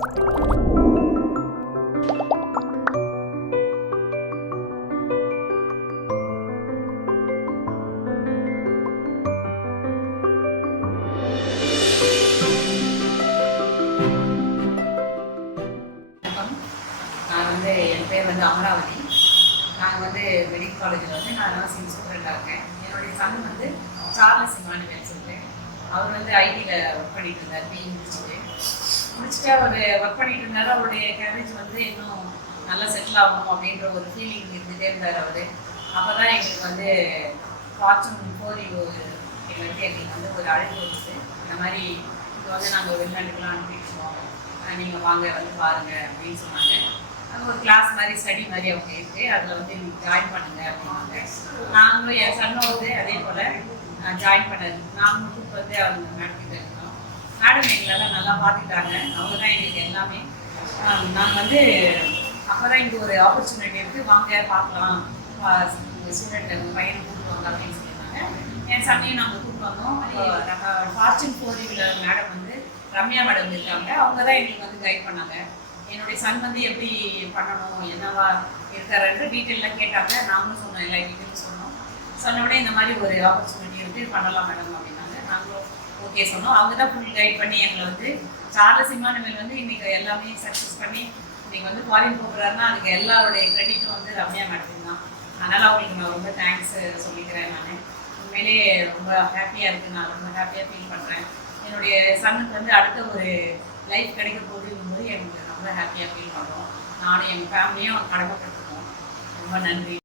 என் பேர் அமராவதி. நாங்கள் மெடிக்கல் காலேஜில் நான் நர்சிங் ஸ்டூடெண்டாக இருக்கேன். என்னுடைய சன் சார்லஸ் இமானுவேல் சொல்லிட்டு அவர் ஐடியில் ஒர்க் பண்ணிட்டு இருந்தார். பிஇ முடிச்சுட்டு அவர் ஒர்க் பண்ணிட்டு இருந்தார். அவருடைய கேரேஜ் இன்னும் நல்லா செட்டில் ஆகணும் அப்படின்ற ஒரு ஃபீலிங் இருந்துகிட்டே இருந்தார் அவர். அப்போ தான் எங்களுக்கு ஃபார்ச்சூன் 4U எங்களுக்கு ஒரு அழைப்பு வந்துச்சு. இந்த மாதிரி இது நாங்கள் வெளிநாட்டுக்கெலாம் அனுப்பிட்டுருவோம், நீங்கள் வாங்க பாருங்கள் அப்படின்னு சொன்னாங்க. அங்கே ஒரு கிளாஸ் மாதிரி ஸ்டடி மாதிரி அவங்க இருக்குது, அதில் நீங்கள் ஜாயின் பண்ணுங்க அப்படின்னாங்க. நாங்களும் என் சன்னும் அதே போல் ஜாயின் பண்ணது. நாங்களும் கூப்பிட்டு அவங்க மேடம் இருக்கோம். மேடம் எங்களெல்லாம் நல்லா பார்த்துக்கிட்டாங்க. அவங்க தான் எங்களுக்கு எல்லாமே. நாங்கள் அப்போ தான் இங்கே ஒரு ஆப்பர்ச்சுனிட்டி இருக்குது, வாங்க பார்க்கலாம், ஸ்டூடெண்ட் பையனை கூப்பிட்டு வாங்க அப்படின்னு சொல்லியிருந்தாங்க. என் சன்னையும் நாங்கள் கூப்பிட்டு வந்தோம். Fortune 4U madam Ramya madam இருக்காங்க. அவங்க தான் எங்களுக்கு கைட் பண்ணாங்க. என்னுடைய சன் எப்படி பண்ணணும், என்னவா இருக்காருன்ற டீட்டெயிலாக கேட்டாங்க. நாங்களும் சொன்னோம், எல்லா டீட்டெயிலும் சொன்னோம். சொன்னோடனே இந்த மாதிரி ஒரு ஆப்பர்ச்சுனிட்டி பண்ணலாம் மேடம் அப்படின்னாங்க. நாங்களும் ஓகே சொன்னோம். அவங்க தான் ஃபுல் கைட் பண்ணி எங்களை சார்லஸ் இமானுவேல் இன்றைக்கி எல்லாமே சக்ஸஸ் பண்ணி இன்றைக்கி ஃபாரின் போகிறாருன்னா அதுக்கு எல்லாருடைய கிரெடிட்டும் ரம்யா மேடம் தான். அதனால் அவங்களுக்கு நான் ரொம்ப தேங்க்ஸ் சொல்லிக்கிறேன். நான் உண்மையிலே ரொம்ப ஹாப்பியாக இருக்குது. நான் ரொம்ப ஹாப்பியாக ஃபீல் பண்ணுறேன். என்னுடைய சன்னுக்கு அடுத்த ஒரு லைஃப் கிடைக்க போகுதுங்கும்போது எனக்கு ரொம்ப ஹாப்பியாக ஃபீல் பண்ணுறோம். நானும் எங்கள் ஃபேமிலியும் கடமைப்பட்டுருக்கோம். ரொம்ப நன்றி.